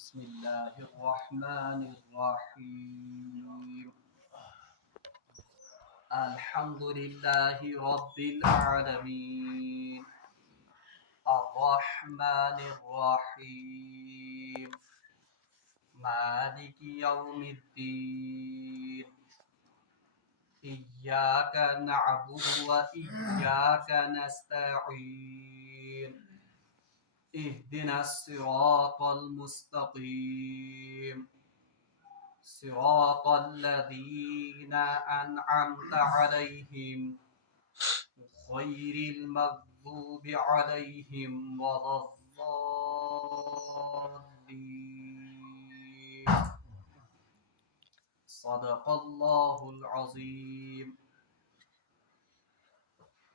بسم الله الرحمن الرحيم الحمد لله رب العالمين الرحمن الرحيم مالك يوم الدين إياك نعبد وإياك نستعين اهدنا الصراط المستقيم صراط الذين أنعمت عليهم غير المغضوب عليهم ولا الضالين صدق الله العظيم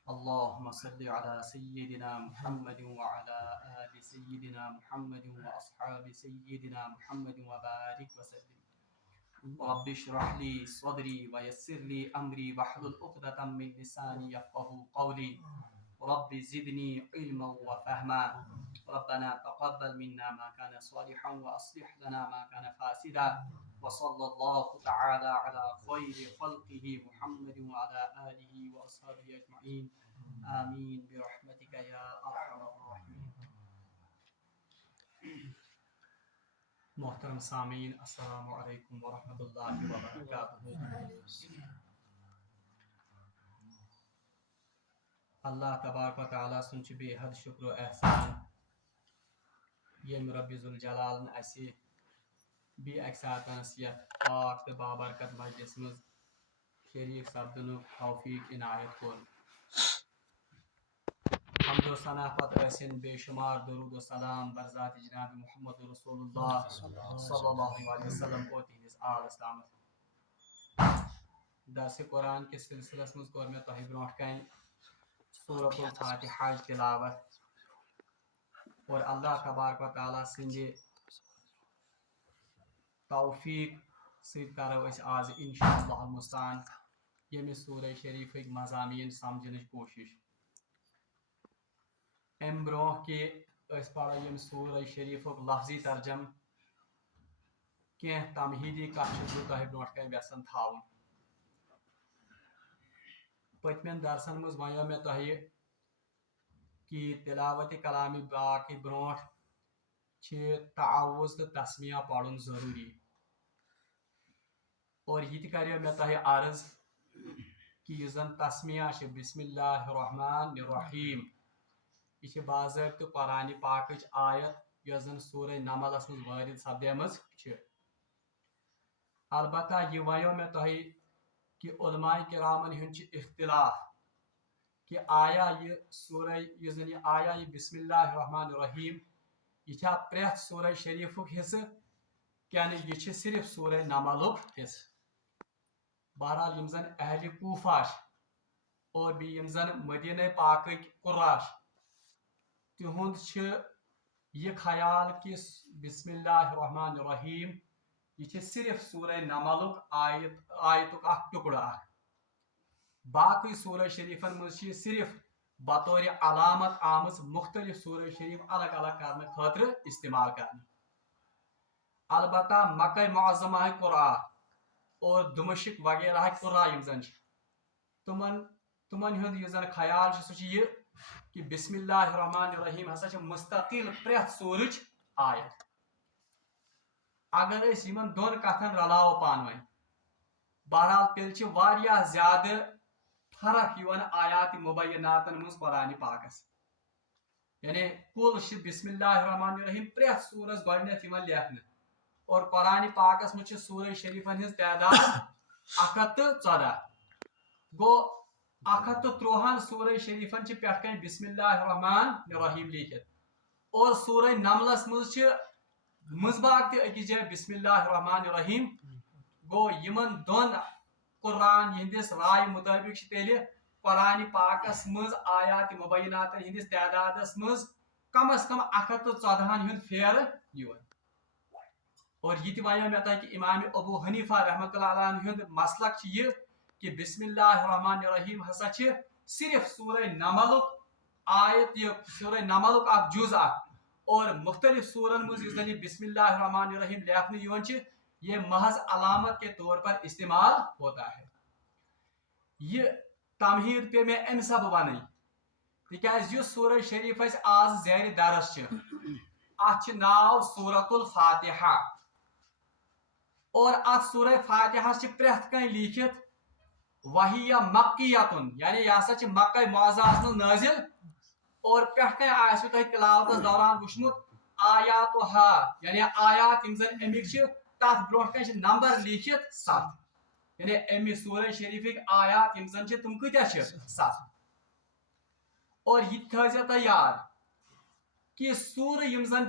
اللهم صل على سيدنا محمد وعلى آل سيدنا محمد وأصحاب سيدنا محمد وبارك وسلم رب اشرح لي صدري ويسر لي أمري واحلل عقدة من لساني يفقهوا قولي رب زدني علما وفهما ربنا تقبل منا ما كان صالحا وأصلح لنا ما كان فاسدا وصلى الله تعالى على خير خلقه محمد وعلى آله وأصحابه أجمعين آمين برحمتك يا أرحم الراحمين. محترم سامعین السلام علیکم ورحمۃ اللہ وبرکاتہ. اللہ تبارک و تعالیٰ سن بے حد شکر و احسان یم رب ذوالجلال اسی بی اکہ سات یتھ پاک تو بابرکت مجلس مز شریک سپدن توفیق عنایت کور. حمد و ثنا پتہ ٲسِن بے شمار درود و سلام برذات جناب محمد رسول اللہ صلی اللہ علیہ وسلم کو تہندس آلس تامت. درس قرآن کس سلسلس مز کور مے تہ برونٹ کن سورۃ الفاتحہ تلاوت اور اللہ تبارک و تعالیٰ سند توفیق ست کرو اس آز انشاء اللہ المستعان یمس سورہ شریفک مضامین سمجھنچ کوشش. ام برہ کہ پڑھو یم سورہ شریفک لفظی ترجم کی تمہیدی کت تہ برونٹ کن یژھان تھاون. پتمین درسن مز ونیو مے تہ کہ تلاوت کلام پاک برونٹ تعوذ تو تسمیہ پڑھن ضروری اور یہ کریو مے تہ عرض کہ یہ زن تسمیہ بسم اللہ الرحمن الرحیم یہ باضابطہ قرآن پاک آیت یس زن سورہ نملس مز وارد سپدیمز. البتہ یہ ونیو مے تہ کہ علماء کرامن ہند اختلاف کہ آیا یہ سورہ یہ زن یہ آیا یہ بسم اللہ الرحمن الرحیم یہ پریت سورہ شریفک حصہ کینہ یہ صرف سورہ نملک حصہ. بہرحال یم زن اہل کوفہ اور یم زن مدینہ پاک قراء تہند یہ خیال کہ بسم اللہ الرحمن الرحیم یہ صرف سورہ نملک آیتک اخ ٹکڑا. باقی سورہ شریفن مز صرف بطور علامت آمز مختلف سورہ شریف الگ الگ کرنے خاطر استعمال کرنے. البتہ مکہ معظمہ قراء اور دمشق وغیرہ قراء یم زن تمن ہند یہ زن خیال سہ یہ کہ بسم اللہ الرحمن الرحیم ہسا مستقل پریت سورج آیت. اگر اس یمن دون کتن رلاو پانوین بہرحال تیل واریاہ زیادہ فرق یوان آیات مبیناتن مز قرآن پاکس. یعنی کل بسم اللہ الرحمن الرحیم پریت سورس گۄڈنیتھ یوان لیکھنہ اور قرآن پاکس مجھ سورہ شریفن ہز تعداد 114 گو 113 سورہ شریفن پٮ۪ٹھ کن بسم اللہ الرحمن الرحیم لیکھت اور سورہ نملس مزباق تہ أکس جائے بسم اللہ الرحمن الرحیم. گو یمن دون قرآن ہندس رائے مطابق تیل قرآن پاکس مز آیات مبینات ہندس تعدادس مز کم از کم 114 ہند پھیر یوان. اور یہ ونیو مے تہ کہ امام ابو حنیفہ رحمۃ اللہ علیہ ہند مسلک یہ کہ بسم اللہ الرحمن الرحیم ہسا صرف سورہ نملک آیت یہ سورہ نملک اخ جز اخ اور مختلف سورن مز بسم اللہ الرحمن الرحیم لیکھنے یوان یہ محض علامت کے طور پر استعمال ہوتا ہے. یہ تمہید پہ میں ام سب ون تکیاز سورہ شریف اس آز زیر درس ات ناو سورۃ الفاتحہ اور ات سورہ فاتحہ پریت کن لکھت وہی مکیتن یعنی یہ ہسا مکہ معظمہ مز نازل اور پہ کن آسو تہ تلاوتس دوران وچمت آیاتھا یعنی آیات یم زن امک تر برو کن نمبر لکھت 7 یعنی امی سورہ شریفک آیات یم زن تم کتیا 7 اور یہ تھزیا تہ یاد کہ سورہ یم زن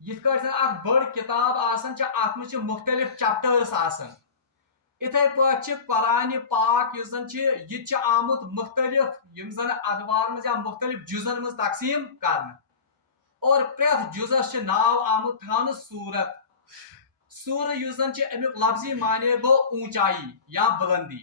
یت کٹ زن اخ بڑ کتاب آسان ات مز مختلف چیپٹرس آسان اتھے پٲٹھۍ قرآن پاک یُس زن یہ آمت مختلف یم زن ادوار مز یا مختلف جزن مز تقسیم کرنا اور پریت جزس ناو آمت تھاونہٕ سورت. سورہ یُس زن امیُک لفظی معنی گو اونچائی یا بلندی.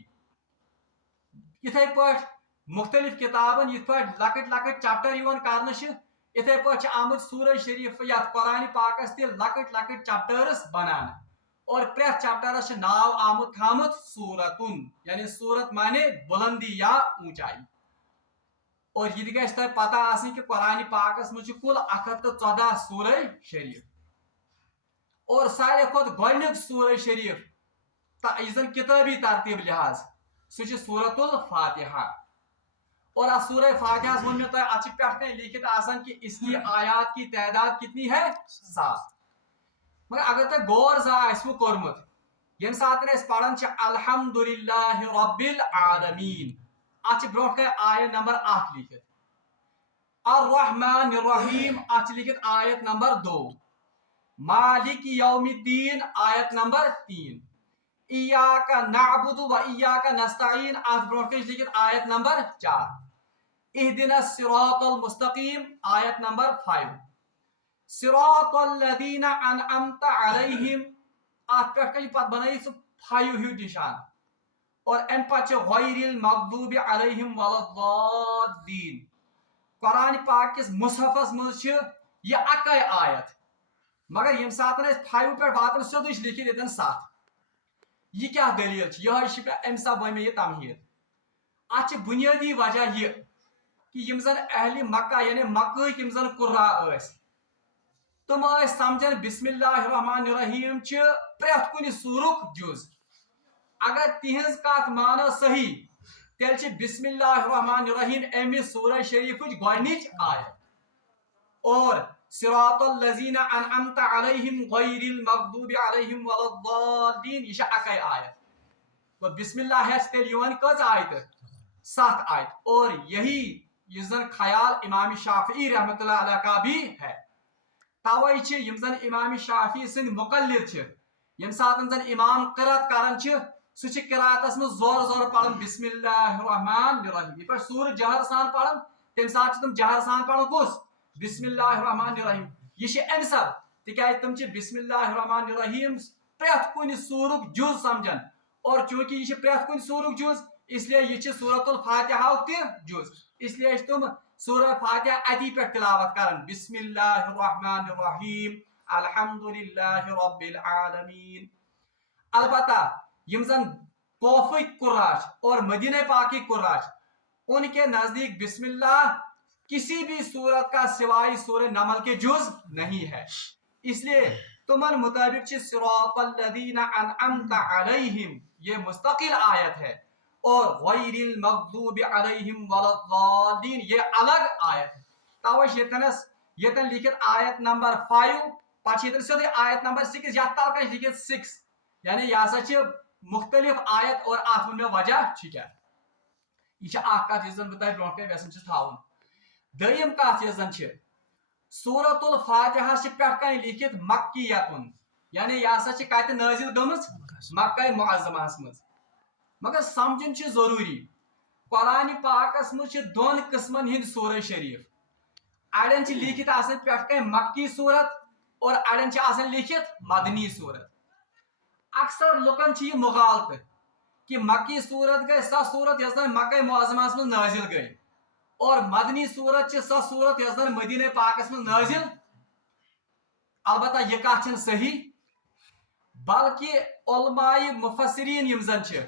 اتھے پٲٹھۍ مختلف کتابن یت پٲٹھۍ لکٹ لکٹ چیپٹر یوان کرنہٕ اتھے پٲٹھۍ آمت سورہ شریف یتھ قرآن پاکس تہ لکٹ لکٹ چیپٹرس بنانا اور پریت چیپٹرس ناو آمت تھامت سورتن یعنی سورت معنی بلندی یا اونچائی. اور یہ گھس تہ پتہ آسن کہ قرآن پاکس مجھ کل 114 سورہ شریف اور سارے کھت گۄڈنیُک سورہ شریف یہ زن کتابی ترتیب لحاظ سہ سورۃ الفاتحہ. اور اس سورہ فاتحہ ون میں تہ ات پہ کن لکھت آسان کہ اس کی آیات کی تعداد کتنی ہے 7. مگر اگر تہ غور زا آسو کورمت یم ساتن اس پڑھان الحمدللہ رب العالمین ات برو کن آیت نمبر 8 لکھت. الرحمن الرحیم ات لکھت آیت نمبر 2. مالک یوم الدین آیت نمبر 3. ایاک نعبد و ایاک نستعین ات برو کن لکھت آیت نمبر 4. اہدنا الصراط المستقیم آیت نمبر 5. صراط الذین انعمت علیہم ات پہ کن پتہ بنائی سہ 5 ہیو نشان اور ام پتہ غیر المغضوب علیہم ولا الضالین. قرآن پاک کس مصحفس مز یہ اکے آیت مگر یم سات 5 پہ واتن سیود لکھت یتن 7. یہ کیا دلیل یہ ام سب ون یہ تمہید. ات بنیادی وجہ یہ کہ یم زن اہل مکہ یعنی مکہ یم زن قرا تم سمجھن بسم اللہ الرحمن الرحیم پریت کن سورک جز. اگر تہذ کت مانو صحیح تیل بسم اللہ الرحمن الرحیم امی سورہ شریف گۄڈنِچ آیت اور صراط الذین انعمت علیہم غیر المغضوب علیہم ولا الضالین یہ اکے آیت. تو بسم اللہ تیل یوان کٔژ آیت 7 آیت. اور یہی یہ زن خیال امام شافعی رحمۃ اللہ علیہ کا بھی ہے. توے یم زن امام شافعی سند مقلد یم سات زن امام قرات کران سہ قراتس مز زور زور پڑھان بسم اللہ الرحمن الرحیم. یہ پہ سور جہر سان پڑھان تمہ سات تم جہر سان پڑھان کس بسم اللہ الرحمن الرحیم. یہ ام سب تکیاز تم بسم اللہ الرحمن الرحیم پریت کن سورک جز سمجھان اور چونکہ یہ پریت کن سورک جز اس لیے یہ سورۃ الفاتحہ تہ جز اس لیے تم سورہ فاتحہ اتی پہ تلاوت کران بسم اللہ الرحمن الرحیم الحمدللہ رب العالمین. البتہ یم زن کوفک قراش اور مدینہ پاکی قراش ان کے نزدیک بسم اللہ کسی بھی صورت کا سوائے سورہ نمل کے جز نہیں ہے. اس لیے تمن مطابق صراط الذین انعمت علیہم یہ مستقل آیت ہے اور غیر المغضوب علیہم ولا الضالین یہ الگ آیت ہے. توش یتن لکھت آیت نمبر 5 پتہ یتن سیودے آیت نمبر 6 یتھ تل کن لکھت 6 یعنی یہ ہسا مختلف آیت اور ات ون وجہ کیا یہ اخ کت زن بہ تہ برو کن یژھان تھاون. دویم کت یہ زن سورۃ الفاتحہ پہ کن لکھت مکیتن یعنی یہ ہسا کت نازل گمز مکہ معظمہ مز. مگر سمجھن ضروری قرآن پاکس مجھ 2 قسمن ہند سورہ شریف اڑین لکھت آسان پہ کن مکی صورت اور اڑین آسان لکھت مدنی صورت. اکثر لکن یہ مغالطہ کہ مکی صورت گئی سا صورت یس مکہ معظمہ مز نازل گئی اور مدنی صورت چھ سا صورت یس زن مدینہ پاکس من نازل البتہ یہ کت چھ صحیح بلکہ علماء مفسرین یم زن چھ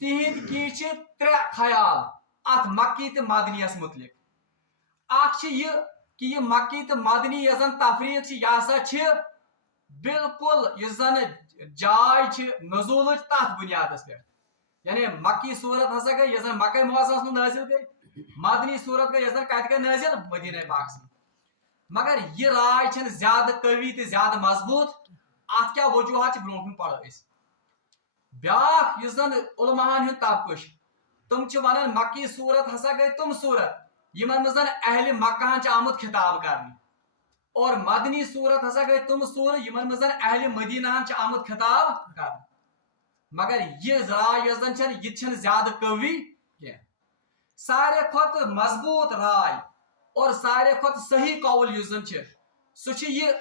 تہند کی چھ ترے خیال ات مکی تو مدنی یس متعلق اخ یہ کہ یہ مکی تو مدنی یس زن تفریق یہ ہسا چھ بالکل یہ زن جائے چھ نزول تات بنیاد پہ یعنی مکی صورت ہسا گئی یہ زن مکہ معظمہ من نازل گئی مدنی صورت گئی یہ زن کت گئی نازل مدینہ پاک من مگر یہ رائے چھن زیادہ قوی تو زیادہ مضبوط ات کیا وجوہات برو پڑھو اس بیاکھ یہ زن علماءن ہند طبقہ تم ونان مکی صورت ہسا گئی تم صورت یمن من زن اہل مکہ چھ آمت خطاب کرنے اور مدنی صورت ہسا گئی تم صورت یمن من زن اہل مدینہ چھ آمت خطاب کرنے مگر یہ رائے یس زن چھن یہ چھن زیادہ قوی کی سارے کھت مضبوط رائے اور سارے کھت صحیح قول یس زن چھ سو چھ یہ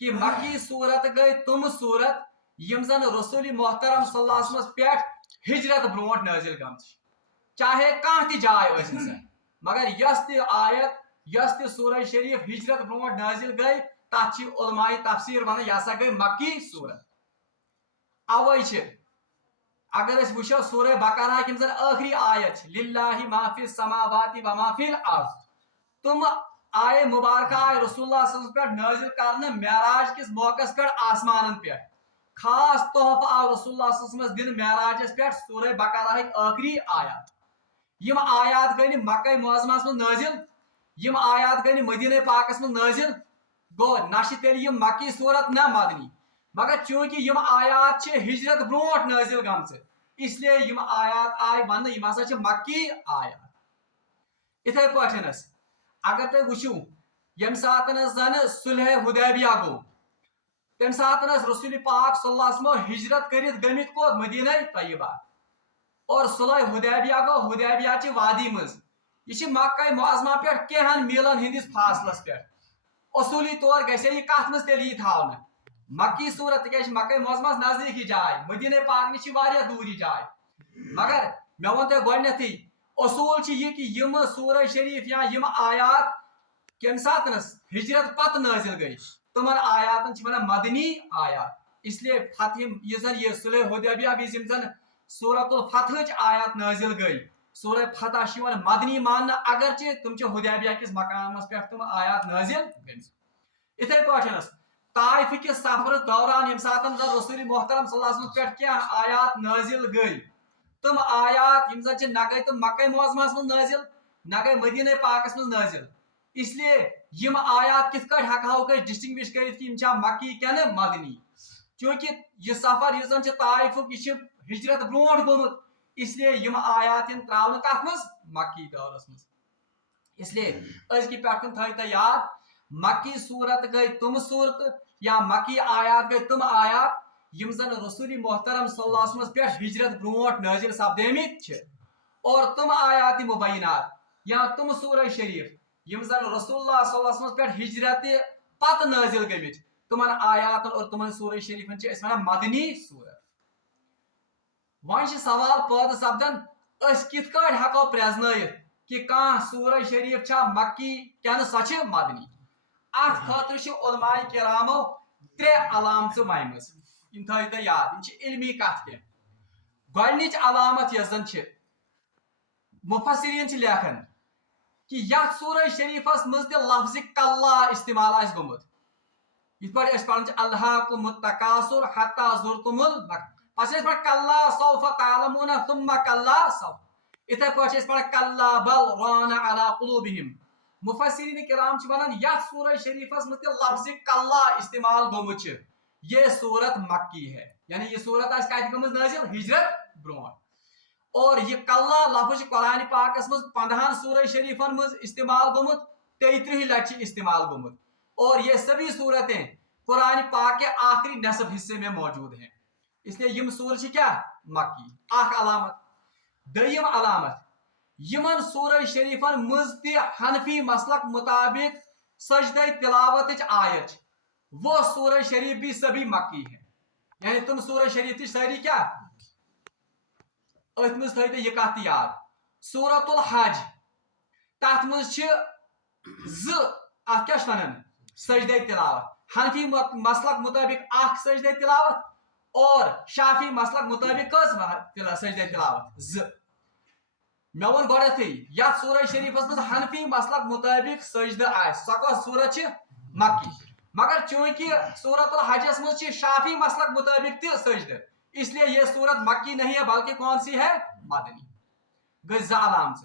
کہ مکی صورت گئی تم صورت یم زن رسول محترم صلی اللہ علیہ وسلم پہ ہجرت برونٹ نازل گم چاہے کان تی جائے ٲسِن سا مگر یس تی آیت یس تی سورہ شریف ہجرت برونٹ نازل گئی تات چھ علماء تفسیر ونان یہ ہسا گئی مکی صورت اوے چھ اگر اس وچھو سورہ بقرہ کیم زن آخری آیت للہ ما فی السماوات و ما فی الارض تم آئے مبارکہ آئے رسول اللہ صلی اللہ علیہ وسلم پہ نازل کرنے معراج کس موقع پہ آسمان پہ خاص تحفہ آو رسول اللہ صلی اللہ علیہ وسلم دن معراج پہ سورہ بقرہ آخری آیات یم آیات گئی مکہ معظمہ من نازل یم آیات گئی مدینہ پاکس من نازل گو نش تیل یم مکی صورت نہ مدنی مگر چونکہ یم آیات چھ ہجرت برونٹ نازل گم اس لیے یم آیات آئی ون یم ہسا چھ مکی آیات اتھے پاٹھنس اگر تھی وچھو یم ساتن زن صلح حدیبیہ گو تم ساتن رسول پاک صلی اللہ علیہ وسلم ہجرت کرت گمت کو مدینہ طیبہ اور صلح حدیبیہ گو حدیبیہ چہ وادی مز یہ مکہ معظمہ پہ کہن میلن ہندس فاصلس پہ اصولی طور گھے یہ کت مز تیل یہ تھونا مکی صورت تک مکہ معظمہ نزدیکی جائے مدینہ پاک نش دوری جائے مگر مے ون تہ گۄڈنیتھٕے اصول چھ یہ کہ یم سورہ شریف یا یم آیات کم ساتنس ہجرت پتہ نازل گئی تمن آیاتن چھ ونان مدنی آیات اس لیے فتح یہ زن یہ صلح حدیبیہ وز یم زن سورۃ الفتح آیات نازل گئی سورہ فتح چھ مدنی ماننا اگرچہ تم چھ حدیبیہ کس مقامس پہ تم آیات نازل گمس اتھے پاٹھنس طائف کس سفر دوران یم ساتن زن رسول محترم صلی اللہ علیہ وسلم پہ کیا آیات نازل گئی تم آیات یم زن چھ نہ گئی تم مکہ معظمہ من نازل نہ گئی مدینہ پاکس من نازل اس لیے یم آیات کت کٹ ہکو ڈسٹنگوش کرت کہ یم مکی کن مدنی چونکہ یہ سفر یہ زن طائف یہ ہجرت برونٹ گومت اس لیے یم آیات تراؤن کت مز مکی دورس مز اس لیے ازکہ پہ تھو یاد مکی صورت گئی تم صورت یا مکی آیات گئی تم آیات یم زن رسول محترم صلی اللہ علیہ وسلم پہ ہجرت برونٹ نازل سپدیمت اور تم آیات مبینات یا تم سورہ شریف یم زن رسول اللہ صلی اللہ علیہ وسلم پہ ہجرت پتہ نازل گمت تمن آیات اور تمن سورہ شریفن چھ ونان مدنی صورت ون سوال پید سپدان اس کت کٹ ہکو پریزنائت کہ کان سورہ شریف چھا مکی کن سا چھ مدنی ات خاطر علماء کرامو ترے علامت ونمز یم تھو یاد یم علمی کت کی گۄڈنِچ علامت یس زن چھ مفسرین چھ لیکھان کہ یتھ سورہ شریفس مز تہ لفظ کلا استعمال آس گومت یت پٲٹھۍ أسۍ پران چھ الہاکم التکاثر حتی زرتم المقابر پتہ چھ پڑھان کلا سوف تعلمون ثم کلا سوف اتھے پٲٹھۍ چھ پڑھان کلا بل ران علی قلوبہم مفسرین کرام چھ ونان یتھ سورہ شریفس مز تہ لفظ کلا استعمال گومت چھ یہ صورت مکی ہے یعنی یہ صورت آس کت گمز نازل ہجرت برونٹ اور یہ کلا لفظ قرآن پاکس مز 15 سورہ شریفن مز استعمال گومت 33 لٹھ استعمال گومت اور یہ سبھی صورتیں قرآن پاک کے آخری نصف حصے میں موجود ہیں اس لیے یم سورہ کیا مکی اخ علامت دویم علامت یمن سورہ شریفن مز تہ حنفی مسلک مطابق سجدہ تلاوت آیت وہ سورہ شریف بھی سبھی مکی ہیں یعنی تم سورہ شریف تھی ساری کیا ات مز تھو یہ کت یاد سورۃ الحج تات مز ات کیا ونان سجدہ تلاوت حنفی مسلک مطابق اخ سجدہ تلاوت اور شافی مسلک مطابق کس سجدہ تلاوت مے ون گۄڈنیتھٕے یتھ سورہ شریفس مز حنفی مسلک مطابق سجدہ آسہِ سۄ کۄس سورت چھِ مکی مگر چونکہ سورت الحجس مز شافی مسلک مطابق تہ سجدہ اس لیے یہ سورت مکی نہیں ہے بلکہ کون سی ہے مدنی گئی ز علامت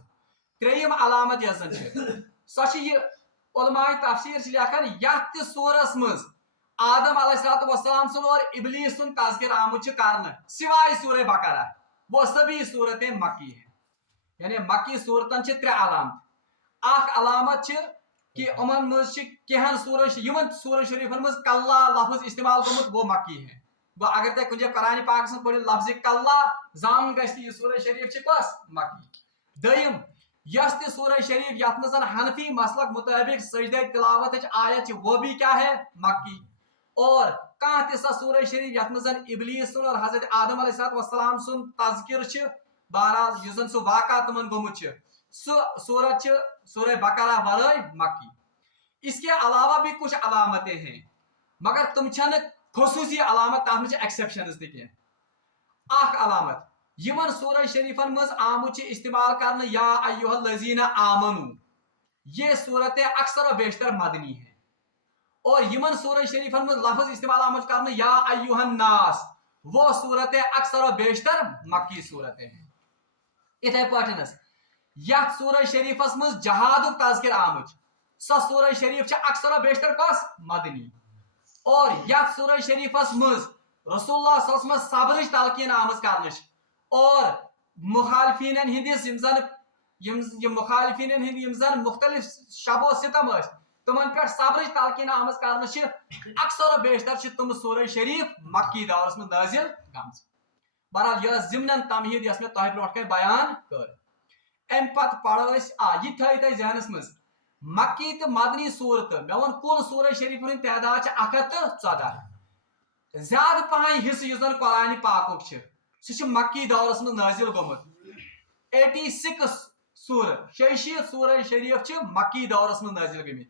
تریم علامت یس زن سۄ چھِ یہ علماء تفسیر چھ لیکھان یتھ تہ سورس مز آدم علیہ الصلوۃ والسلام سن اور ابلیس سن تذکر آمت کرنے سوائے سورہ بقرہ وہ سبھی صورتیں مکی ہیں یعنی مکی صورتن چھ ترے علامت اخ علامت چھ کہ امن مز کہن سورہ شریفن مز کلا لفظ استعمال گومت وہ مکی ہے گو اگر تہ کن قرآن پاک من پڑھو لفظ کلا زان گژھِ یہ سورہ شریف چھ کس مکی دویم یس تہ سورہ شریف یتھ مز حنفی مسلک مطابق سجدہ تلاوت آیت وہ بھی کیا ہے مکی اور کانٛہہ تہ سۄ سورہ شریف یتھ مز ابلیس سن اور حضرت آدم علیہ السلام سن تذکر چھ بہرحال یس زن سہ واقعہ تمن گومت سہ سورت چھ سورہ بقرہ ورائے مکی اس کے علاوہ بھی کچھ علامتیں ہیں مگر تم چھن خصوصی علامت تر مجھ ایکسیپشنز تہ اخ علامت یمن سورہ شریفن مز آمت استعمال کرنے یا ایھا الذین آمنو یہ صورتیں اکثر و بیشتر مدنی ہیں اور یمن سورہ شریفن مز لفظ استعمال آمت کرنے یا ایھا الناس وہ صورتیں اکثر و بیشتر مکی صورتیں ہیں اتھے پاٹھنس یتھ سورہ شریفس مز جہاد تذکر آمت سہ سورہ شریف اکثر و بیشتر کس مدنی اور یتھ سورہ شریفس مز رسول اللہ صلی اللہ علیہ وسلم صبرچ تلقین آمت کرنش اور مخالفین ہندس مخالفین ہند یم زن مختلف شب و ستم تمن پہ صبرچ تلقین آمت کرنے اکثر و بیشتر تم سورہ شریف مکی دورس من نازل گمز بہرحال یہ ضمن تمہید یس میں تہ برو بیان کر ام پتہ پڑھو یہ تھو ذہنس مز مکی تو مدنی صورت مے ون کل سورہ شریف ہند تعداد 114 زیادہ پہن حصہ یس زن قرآن پاک سہ مکی دورس من نازل گومت 86 سورت 66 سورہ شریف مکی دورس من نازل گمت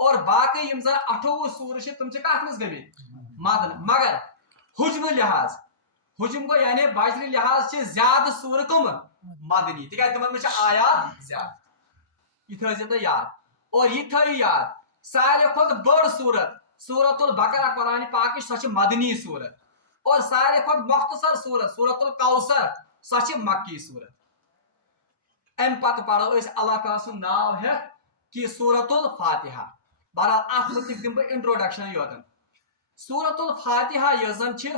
اور باقی یم زن 28 سورہ تم کت مز گمت مدن مگر حجم لحاظ حجم کو یعنی بجر لحاظ زیادہ سور کم مدنی تک تمن میں آیات زیادہ یہ تھو تو یاد اور یہ تھو یاد ساروی کھت بڑ صورت سورت البقرہ قرآن پاک سہ مدنی صورت اور ساروی کھت مختصر صورت سورت الکوثر سہ مکی صورت ام پتہ پڑھو اللہ تعالیٰ سن ناو ہے کہ سورت الفاتحہ بہرحال ات متعلق دم بہ انٹروڈکشن یوتن سورت الفاتحہ یس زن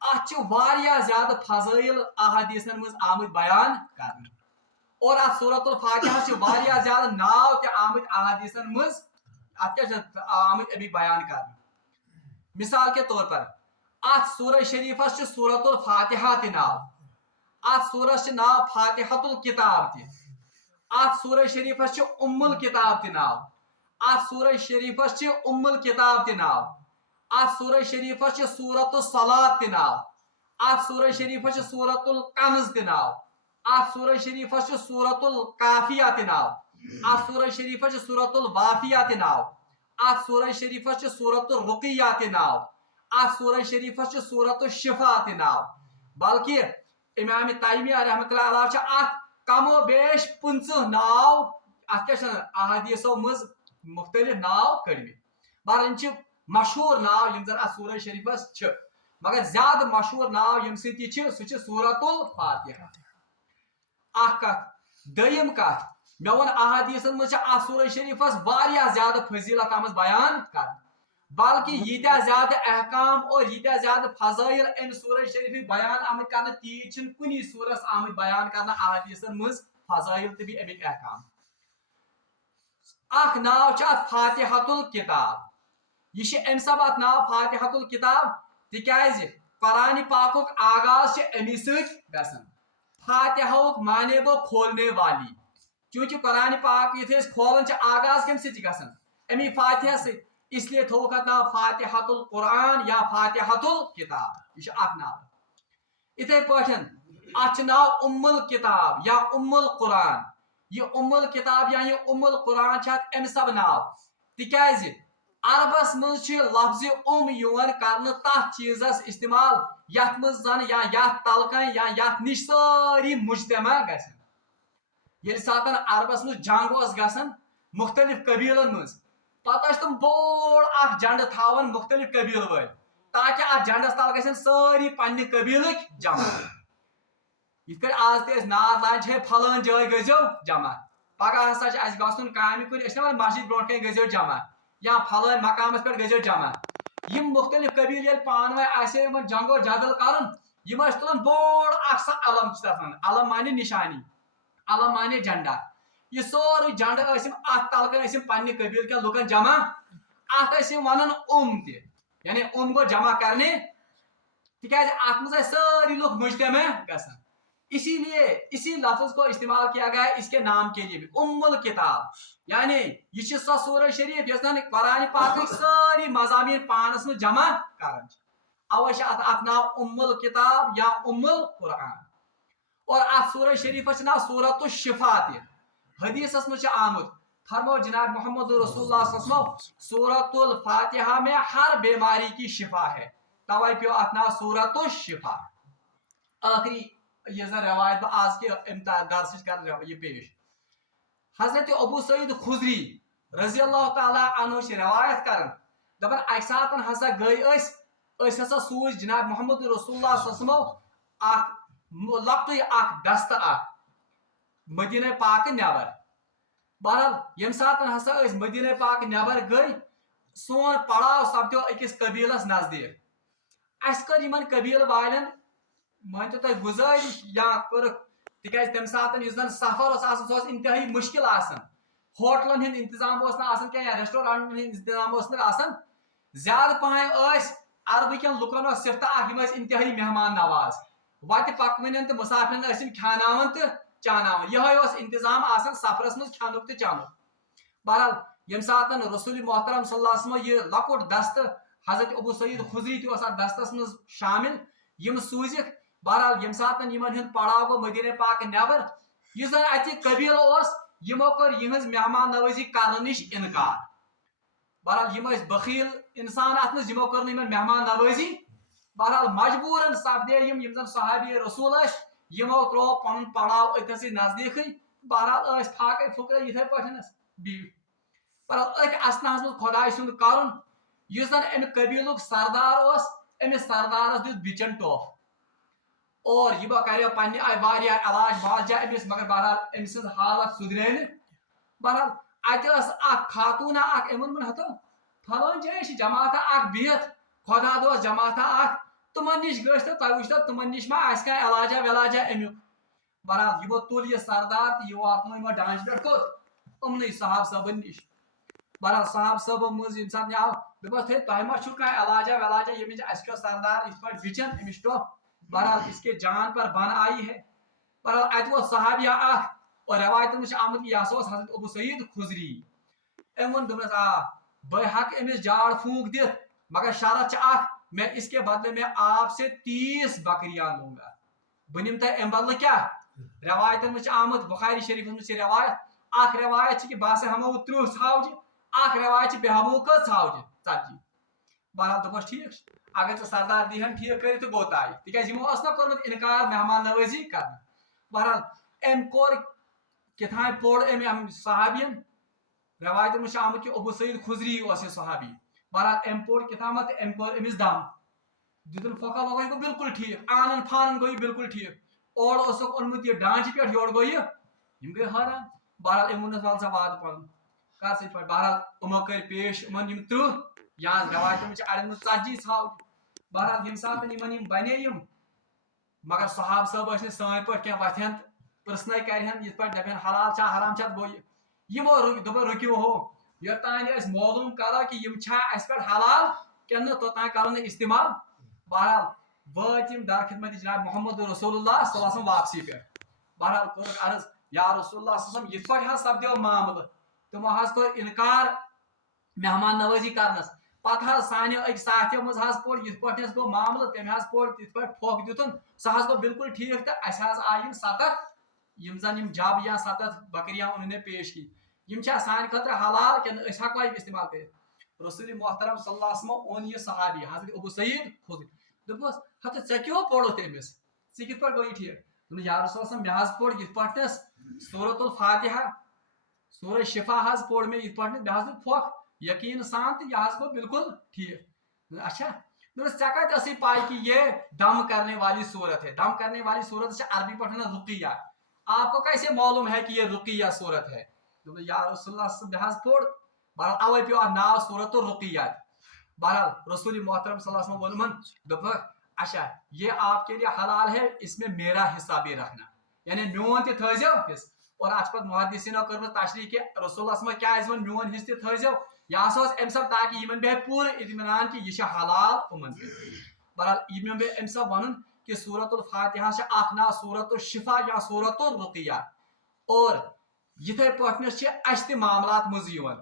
ات واریاہ زیادہ فضائل احادیثن مز آمت بیان کرنے اور ات سورت الفاتحہ واریاہ زیادہ ناو تہ آمت احادیثن مز ات کیا آمت ابھی بیان کرنے مثال کے طور پر ات سورہ شریفس سورت الفاتحہ تہ ناو ات سورس ناو فاتحۃ الکتاب تہ ات سورہ شریفس ام الکتاب تہ ناو ات سورہ شریفس ام الکتاب تہ ناو ات سورہ شریفس سورت الصلاۃ تہ ناو ات سورہ شریفس سورت الکنز تہ ناو ات سورہ شریفس سورت الکافیہ تہ ناو ات سورہ شریفس سورت الوافیہ تہ ناو ات سورہ شریفس سورت الرقیہ تہ ناو ات سورہ شریفس سورت الشفا تہ ناو بلکہ امام تیمیہ رحمۃ اللہ علیہ ات کم و بیش 15 ناو ات کیا احادیثو مز مختلف ناو کڑمت بہرحال مشہور ناو یم زن ات سورہ شریفس مگر زیادہ مشہور ناو یم سی سہ سورت الفاتحہ اخ کت دیم کت مے ون احادیثن مز ات سورہ شریفس واریاہ زیادہ فضیلت آمت بیان کر بلکہ یتیا زیادہ احکام اور یتیا زیادہ فضائل ام سورہ شریف بیان آمت کرنے تیز چھ کنی سورس آمت بیان کرنے احادیثن مز فضائل تو بھی امیک احکام اخ ناو ات فاتحۃ الکتاب یہ ام سب ات ناو فاتحۃ الکتاب تکیاز قرآن پاک آغاز امی سن فاتحہ معنی گو کھولنے والی چونکہ قرآن پاک یہ کھولن آغاز کم سی گھن امی فاتحہ سے اس لیے تھوک ات ناو فاتحۃ القرآن یا فاتحۃ الکتاب یہ اخ ناو اتھے پاٹھن ات ناو ام الکتاب یا ام القرآن یہ الکتاب یا یہ القرآن چھت ام سب ناو تکیاز عربس مز لفظ یون کرنے تر چیزس استعمال یت مز زن یا یت تلکن یا یت نش ساری مجتمع گھن یل ساتن عربس مز جنگ گھن مختلف قبیلن مز پتہ تم بوڑ اخ جنڈ تھاون مختلف قبیل ول تاکہ ات جنڈس تل گھن ساری پنہ قبیلک جمع یہ پہ آج تہ نار لان ہے پھلان جائے گزو جمع پگہ ہسا اس گھن کامہ کن مسجد برو کن گزو جمع یا پھلان مقامس پہ گزو جمع یم مختلف قبیل یل پان ون جنگ و جدل کرن یم تلان بوڑ اخ سا علم تتان علم معنی نشانی علم معنی جنڈا یہ سوری جنڈ ات تلکن پنہ قبیل کن لکن جمع ات ونان تہ یعنی گو جمع کرنے تکیاز ات مز ساری لوگ مجتمع گھن اسی لیے اسی لفظ کو استعمال کیا گیا ہے اس کے نام کے لیے بھی الکتاب یعنی یہ سو سورہ شریف یس زن قرآن پاک ساری مضامین پانس میں جمع کران اوش ات ناو الکتاب یا القرآن اور ات سورہ شریف ناو سورۃ الشفاء تہ حدیثس مجھ آمد فرمو جناب محمد رسول اللہ صلی اللہ علیہ وسلم سورۃ الفاتحہ میں ہر بیماری کی شفا ہے توے پیو ات ناو سورۃ الشفاء آخری یہ زن روایت آج کے درس کر یہ پیش حضرت ابو سعید خدری رضی اللہ تعالی عنہ روایت کرن دپان اکہ سات ہسا گئی ہسا سوز جناب محمد رسول اللہ صلی اللہ علیہ وسلم لکٹے اخ دست اخ مدینہ پاک نبر بہرحال یم سات ہسا مدینہ پاک نبر گئی سون پڑاؤ سپدو اکس قبیلس نزدیک اس کر یمن قبیل والن مانتو تہ گزارش یا کورک تکیاز تم سات زن سفر سہ انتہائی مشکل ہوٹلن ہند انتظام یا ریسٹورینٹن ہند انتظام زیادہ پہن عرب کن لکن صفتہ اخ انتہائی مہمان نواز وتہ پکوین تو مسافرن کھاناون تو چاناون یہ انتظام سفرس مز کھانک تو چانک بہرحال یم سات رسول محترم صلی اللہ علیہ وسلم یہ لکٹ دست حضرت ابو سعید خدری تہ دستس مز شامل یم سوزک بہرحال یم سات ہند پڑاؤ گو مدینہ پاک نبر اس زن ات قبیل یمو کر یہ مہمان نوازی کرنے نش انکار بہرحال یم بخیل انسان ات مز یمو کر مہمان نوازی بہرحال مجبوراً سپدے یم زن صحابی رسول یمو ترو پن پڑاؤ اتس نزدیک بہرحال پھاکے پھکرے یتھے پٹھنس بہرحال ات اسناس مز خدائے سند کرن اس زن ام قبیلک سردار امس سردارس دیت بچن ٹوف اور یہ کرو پنہ آئی واریاہ علاج بالجا امس مگر بہرحال ام سن حالت سدرے بہرحال ات اخ خاتونہ اخ امن ہتو پھلان جائے جماعت اخ بہت خدا دوس جماعت اخ تمن نش گھس تو تہ وچتو تمن نش ما آس کانٛہہ علاجا ولاجا امیُک بہرحال یمو تل یہ سردار تو یہ واتنو یمو ڈانچ پہ کوٚت امنٕے صاحب صٲبن نش بہرحال صاحب صٲبو مز یم سات آو دپس ہے تہ ما چھو کانٛہہ علاجا ولاجا یمس اس کو سردار یتھ پٲٹھۍ بچن امس ٹوٚپ بہرحال اس کے جان پر بن آئی ہے بہرحال ات ووت صحابیہ اخ اور روایت میں آمد کہ یہ حضرت ابو سعید خدری ام ون دس بہ ہک امس جاڑ پھونک دت مگر شرط اخ میں اس کے بدلے میں آپ سے 30 بکریاں لوں گا بہ نم تہ ام بدلہ کیا روایت میں آمد بخاری شریف میں روایت اخ روایت کہ بہ ہسا ہمو 30 ژھاوجہ اخ روایت بہ ہمو کٔژ ژھاوجہ 40 بہرحال دپس ٹھیک اگر ژٕ سردار دیہن ٹھیک کر تو گو تاج تکیاز یمو نا کورمت انکار مہمان نوازی کر بہرحال ام کور کتھان پوڑ ام صحابین روایت میں آمد کہ ابو سعید خدری یہ صحابی بہرحال ام پوڑ کتھامت ام کور امس دم دتن پھوکا ووکا گو بالکل ٹھیک آنن پھانن گو بالکل ٹھیک اور اوسک اونمت یہ ڈانچ پہ یور گو یہ گئی حیران بہرحال ام وونس ول سا واد پن کر سی پہ بہرحال امو کر پیش امن 30 یا روایت میں اڑن 40 ژھاو بہرحال یم سات یمن بنے مگر صحاب صاحب ٲسۍ نہٕ سٲنۍ پٲٹھۍ کینٛہہ وتھن پرژھنے کرہن یتھ پٲٹھۍ دپن حلال چھا حرام چھا گوٚو یمو دوٚپ رُکِو ہو یوٚتانۍ أسۍ معلوم کرو کہ یم چھا اَسہِ پٮ۪ٹھ حلال کِنہٕ نہٕ توٚتانۍ کرو نہٕ استعمال بہرحال وٲتۍ یم در خدمت جناب محمد رسول اللہ صلی اللہ علیہ وسلم واپسی پٮ۪ٹھ بہرحال کوٚرُکھ عرض یا رسول اللہ صلی اللہ علیہ وسلم یتھ پٲٹھۍ حظ سپدیو معاملہٕ تمو حظ کوٚر انکار مہمان نوازی کرنس پتہ حظ سانیو أکۍ ساتھیو منٛز حظ پوٚر یتھ پٲٹھۍ گوٚو معاملہٕ تٔمۍ حظ پوٚر تِتھ پٲٹھۍ پھوٚکھ دِتُن سُہ حظ گوٚو بالکل ٹھیٖک تہٕ اَسہِ حظ آیہِ 7 یم زن یم جب یا 7 بکریاں انہوں نے پیش کی یم چھا سان خطر حلال کہ اس ہکوا یم استعمال کر رسول محترم صلی اللہ علیہ وسلم اون یہ صحابی حضرت ابو سعید خدری دپس ہتہ ژے کیوں پوڑو تمس ژے کت پٲٹھۍ گوٚوُے ٹھیک دوٚپُن یا رسول اللہ مےٚ حظ پوٚر یِتھ پٲٹھۍ سورۃ الفاتحہ سورہ شفا حظ پوٚر مےٚ یِتھ پٲٹھۍ مےٚ حظ دیُت پھۄکھ یقین سان تہٕ یہِ حظ گوٚو بالکل ٹھیک اچھا ژےٚ کتہِ ٲسٕے پاے کہ یہ دم کرنے والی صورت ہے دم کرنے والی صورت سے عربی پڑھنا رقیہ آپ کو کیسے معلوم ہے کہ یہ رقیہ صورت ہے یا رسول اللہ مےٚ حظ پوٚر بہرحال اوے پیو اتھ ناو صورت الرقیہ بہرحال رسول محترم صلی اللہ علیہ وسلم ووٚنمن دوٚپکھ اچھا یہ آپ کے لیے حلال ہے اس میں میرا حصہ بھی رکھنا یعنی میون تہِ تھٲیزیو حصہ اور اتھ پتہٕ محدثینو کٔرمٕژ تشریح کہ رسول اللہ صلی اللہ علیہ وسلم کیازِ ووٚن میون حصہ تہِ تھٲیزیو یہ ہسا اوس امہِ سب تاکہ یمن بیہہِ پوٗرٕ اطمینان کہ یہ چھُ حلال یِمن بہرحال یمن بیہہِ امہِ سب ونُن کہ سورۃ الفاتحہ چھِ اکھ ناو سورۃ الشفا یا سورۃ الرقیہ اور یتھے پٲٹھۍ چھِ اسہِ تہِ معاملات منٛز یِوان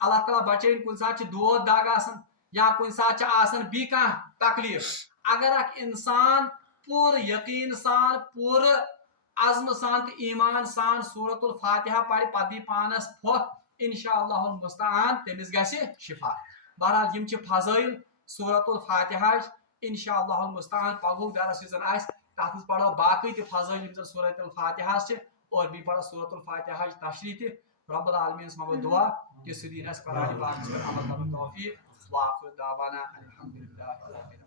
اللہ تعالیٰ بچٲیِن کُنہِ ساتہٕ چھِ دود دگ آسان یا کُنہِ ساتہٕ چھِ آسان بیٚیہِ کانٛہہ تکلیف اگر اکھ انسان پوٗرٕ یقین سان پوٗرٕ عزم سان تہٕ ایمان سان سورۃ الفاتحہ پرِ پتہٕ دی پانس پھۄکھ انشاء اللہ المستعان تٔمِس گژھِ شفا بہرحال یم چھِ فضٲیل سورۃ الفاتحہ انشاء اللہ المستعان پگہُک درس یُس زن آسہِ تتھ منٛز پرو باقٕے تہِ فضٲیل یم زن سورۃ الفاتحہ چھِ اور بیٚیہِ پرو سورۃ الفاتحہ تشریح تہِ رب العالمین منٛگو دعا کہ سُہ دِیِن اَسہِ قرآنِ پاکس پٮ۪ٹھ عمل کرنُک توفیٖق وآخر دعوانا الحمدللہ